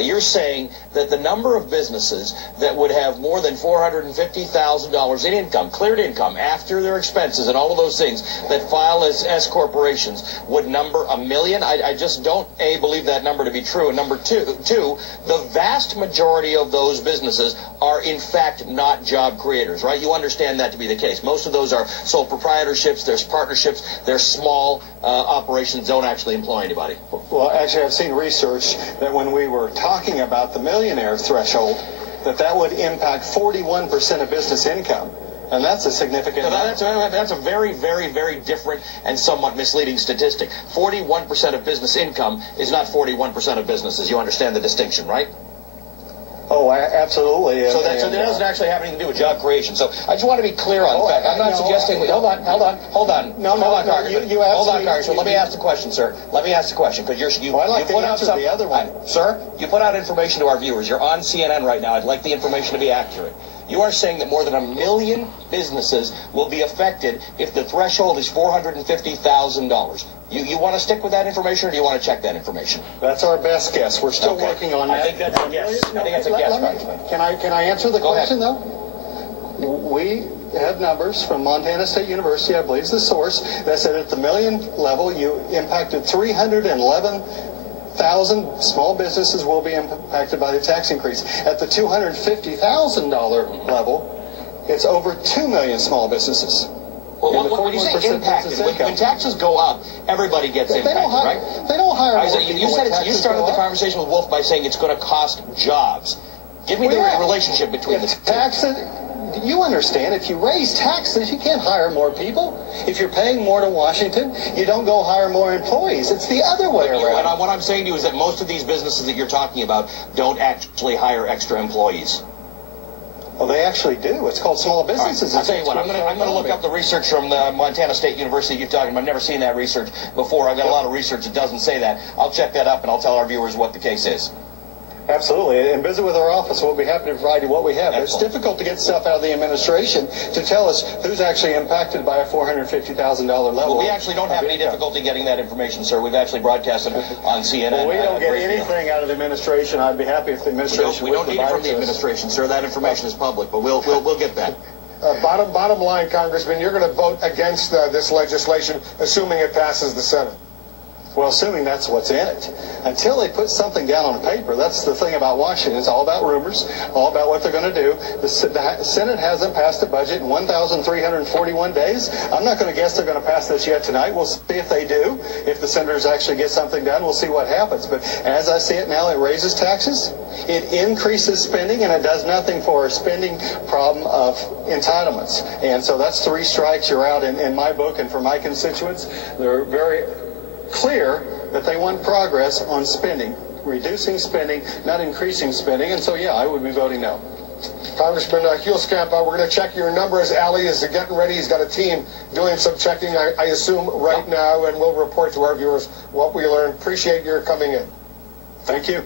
You're saying that the number of businesses that would have more than $450,000 in income, cleared income, after their expenses and all of those things, that file as S corporations would number 1 million. I just don't, A, believe that number to be true. And number two, the vast majority of those businesses are, in fact, not job creators, right? You understand that to be the case. Most of those are sole proprietorships, there's partnerships, they're small operations, don't actually employ anybody. Well, actually, I've seen research that when we were talking about the millionaire threshold, that would impact 41% of business income. And that's a significant number. That's a very, very, very different and somewhat misleading statistic. 41% of business income is not 41% of businesses. You understand the distinction, right? Oh, absolutely. So that doesn't actually have anything to do with job creation. So I just want to be clear on the fact. I'm not suggesting. Hold on. Hold on, Congressman. Hold on, Congressman. Let me ask the question, sir. Let me ask the question, because you put out some, the other one. Sir, you put out information to our viewers. You're on CNN right now. I'd like the information to be accurate. You are saying that more than 1 million businesses will be affected if the threshold is $450,000. You want to stick with that information, or do you want to check that information? That's our best guess. We're still working on that. I think that's a guess. I think that's a guess, Congressman. Can I answer the question, though? We had numbers from Montana State University, I believe is the source, that said at the million level, you impacted 311,000 small businesses will be impacted by the tax increase. At the $250,000 level, it's over 2 million small businesses. Well, when you say impacted, when taxes go up, everybody gets impacted, right? They don't hire more people. You started the conversation with Wolf by saying it's going to cost jobs. Give me the relationship between the taxes. You understand, if you raise taxes, you can't hire more people. If you're paying more to Washington, you don't go hire more employees. It's the other way around. What I'm saying to you is that most of these businesses that you're talking about don't actually hire extra employees. Well, they actually do. It's called small businesses. Right. I'll tell you what, I'm going to look up the research from the Montana State University you're talking about. I've never seen that research before. I've got a lot of research that doesn't say that. I'll check that up, and I'll tell our viewers what the case is. Absolutely, and visit with our office. We'll be happy to provide you what we have. It's difficult to get stuff out of the administration to tell us who's actually impacted by a $450,000 level. Well, we actually don't have any difficulty getting that information, sir. We've actually broadcast it on CNN. Well, we don't get anything out of the administration. I'd be happy if the administration we don't need it from the administration, sir. That information is public, but we'll get that. Bottom line, Congressman, you're going to vote against this legislation, assuming it passes the Senate. Well, assuming that's what's in it. Until they put something down on paper, that's the thing about Washington. It's all about rumors, all about what they're going to do. The Senate hasn't passed a budget in 1,341 days. I'm not going to guess they're going to pass this yet tonight. We'll see if they do. If the senators actually get something done, we'll see what happens. But as I see it now, it raises taxes, it increases spending, and it does nothing for a spending problem of entitlements. And so that's 3 strikes. You're out in my book, and for my constituents, they're very clear that they want progress on spending, reducing spending, not increasing spending, and so yeah, I would be voting no. Congressman Huelskamp, we're going to check your numbers. Ali is getting ready. He's got a team doing some checking, I assume, right now, and we'll report to our viewers what we learned. Appreciate your coming in. Thank you.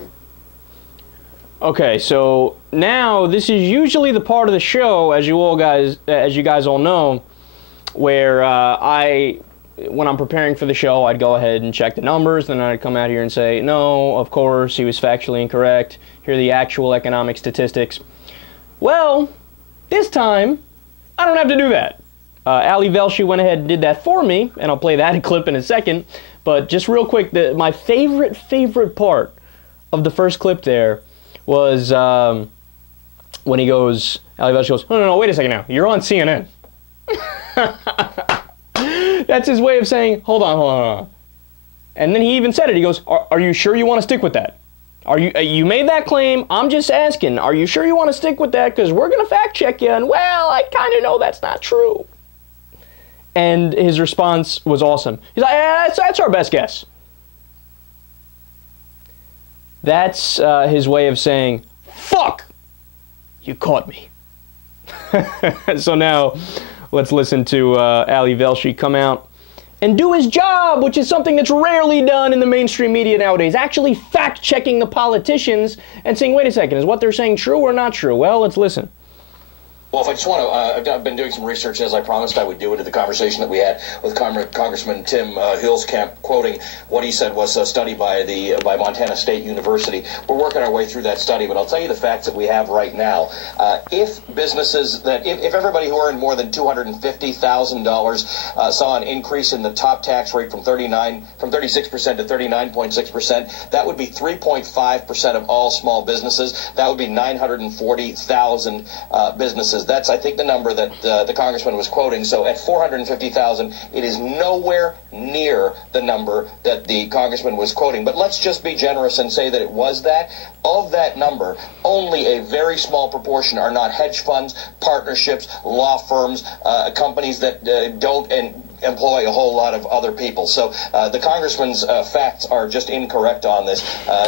Okay, so now this is usually the part of the show, as you guys all know, where when I'm preparing for the show, I'd go ahead and check the numbers, then I'd come out here and say, no, of course, he was factually incorrect. Here are the actual economic statistics. Well, this time, I don't have to do that. Ali Velshi went ahead and did that for me, and I'll play that clip in a second. But just real quick, my favorite part of the first clip there was when he goes, Ali Velshi goes, no, wait a second now, you're on CNN. That's his way of saying, hold on. And then he even said it. He goes, are you sure you want to stick with that? You made that claim. I'm just asking, are you sure you want to stick with that? Because we're going to fact check you. And, well, I kind of know that's not true. And his response was awesome. He's like, that's our best guess. That's his way of saying, fuck, you caught me. So now let's listen to Ali Velshi come out and do his job, which is something that's rarely done in the mainstream media nowadays, actually fact-checking the politicians and saying, wait a second, is what they're saying true or not true? Well, let's listen. Well, if I just want to, I've been doing some research, as I promised I would do, into the conversation that we had with Congressman Tim Huelskamp, quoting what he said was a study by Montana State University. We're working our way through that study, but I'll tell you the facts that we have right now. If businesses if everybody who earned more than $250,000 saw an increase in the top tax rate from 36% to 39.6%, that would be 3.5% of all small businesses. That would be 940,000 businesses. That's, I think, the number that the congressman was quoting. So at 450,000, it is nowhere near the number that the congressman was quoting. But let's just be generous and say that it was that. Of that number, only a very small proportion are not hedge funds, partnerships, law firms, companies that don't employ a whole lot of other people. So the congressman's facts are just incorrect on this.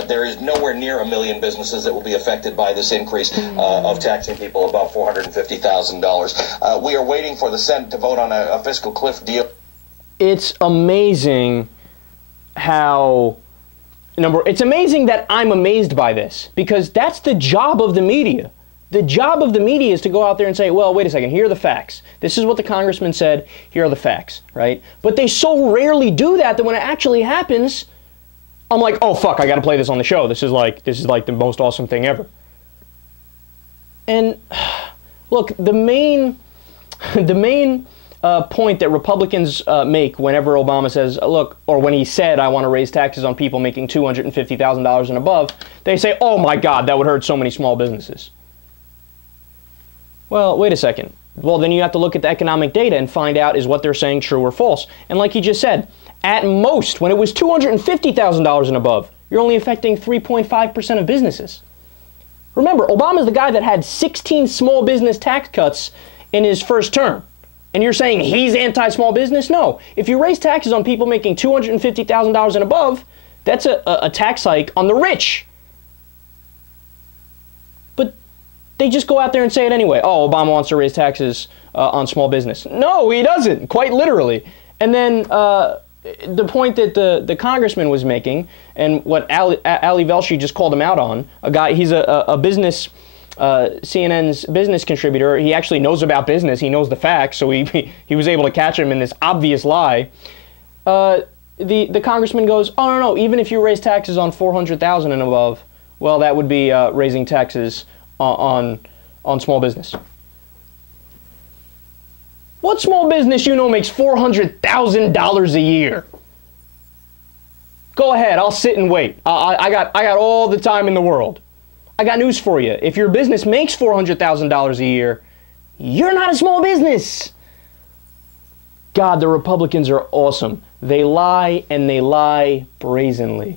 There is nowhere near 1 million businesses that will be affected by this increase of taxing people above $450,000. We are waiting for the Senate to vote on a fiscal cliff deal. It's amazing how... It's amazing that I'm amazed by this, because that's the job of the media. The job of the media is to go out there and say, well, wait a second, here are the facts. This is what the congressman said, here are the facts, right? But they so rarely do that that when it actually happens, I'm like, oh, fuck, I got to play this on the show. This is like the most awesome thing ever. And look, the main point that Republicans make whenever Obama says, look, or when he said, I want to raise taxes on people making $250,000 and above, they say, oh my God, that would hurt so many small businesses. Well, wait a second. Well, then you have to look at the economic data and find out, is what they're saying true or false? And like he just said, at most, when it was $250,000 and above, you're only affecting 3.5% of businesses. Remember, Obama's the guy that had 16 small business tax cuts in his first term. And you're saying he's anti-small business? No. If you raise taxes on people making $250,000 and above, that's a tax hike on the rich. But they just go out there and say it anyway. Oh, Obama wants to raise taxes on small business. No, he doesn't, quite literally. And then the point that the congressman was making, and what Ali Velshi just called him out on, he's a business... CNN's business contributor. He actually knows about business. He knows the facts, so he was able to catch him in this obvious lie. The congressman goes, oh, no, even if you raise taxes on $400,000 and above, well, that would be raising taxes on small business. What small business you know makes $400,000 a year? Go ahead, I'll sit and wait. I got all the time in the world. I got news for you. If your business makes $400,000 a year, you're not a small business. God, the Republicans are awesome. They lie, and they lie brazenly.